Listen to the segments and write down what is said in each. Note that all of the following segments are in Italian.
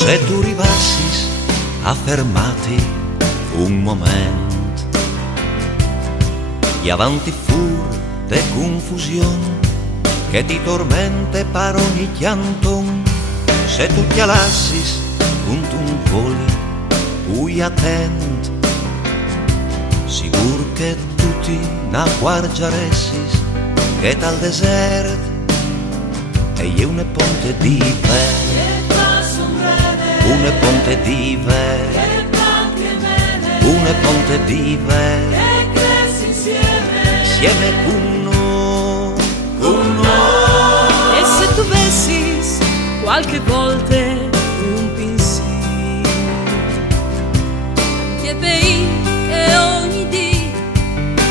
Se tu rivassis a fermati un moment e avanti fur de confusión che ti tormente par ogni chianton, se tu ti alassis un tuncoli ui attent, sigur che tu ti n'acquargiaressis che tal desert e un ponte di un ponte di un ponte di insieme con noi. E se tu vessis qualche volte un pensiero che bei che ogni dì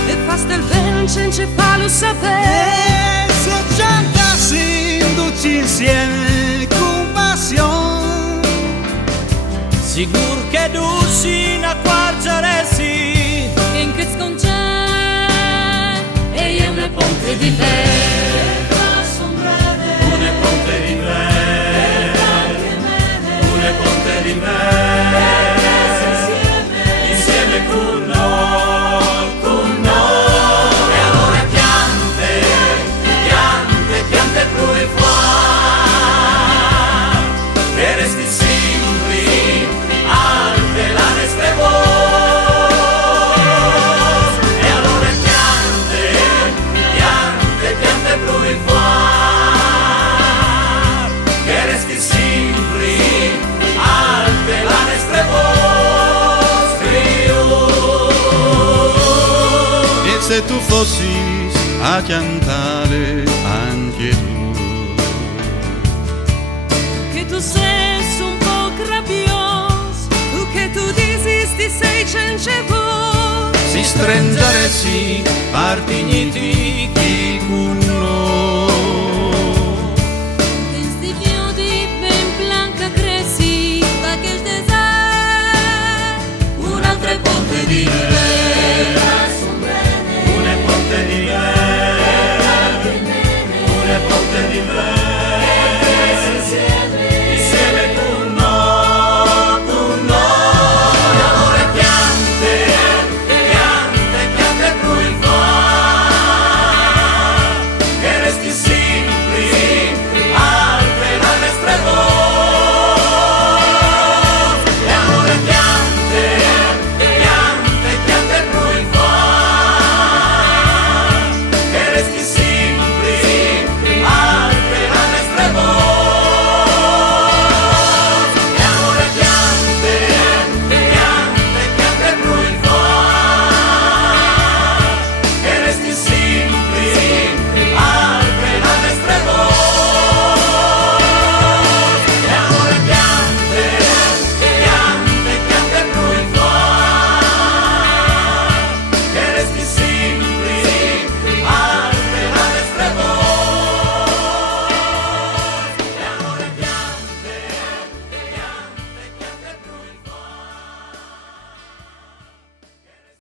e fas del vento senza farlo sapere, se cantassi tutti insieme con passione, sigur che tu si n'acquargiaressi che in che sconc'è e io ne ponte di te, une ponte di me, une ponte di me, insieme con noi, con noi. E allora piante, piante, piante più fuori, che resti sempre alte la nostra voce. E allora piante, piante, piante più fuori, che resti sempre alte la nostra voce. e se tu fossi a cantare anche tu, che tu sei un po' rabbioso, tu che tu desisti sei senza voce, si stringeresti partigniti chi con noi. questi fiori ben blanca cresci, va che il desert, Un'altra ponte di me, une ponte di me, une ponte di me.